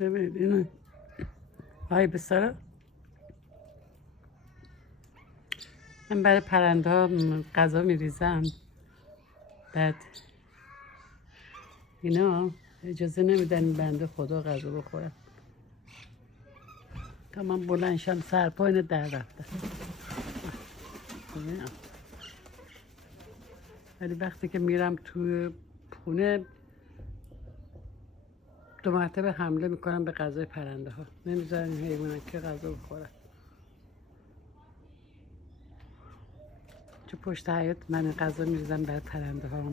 ببینید اینو های بسارا. من برای پرنده ها غذا میریزم، بعد اینا اجازه نمیدن این بنده خدا غذا بخورم تا من بلندشم. سرپا در رفتن. ولی وقتی که میرم توی خونه 2 مرتبه حمله میکنم به غذای پرنده ها، نمیذارن این حیوانات که غذا بخورن. چون پشت حیاط من غذا میریزم برای پرنده ها.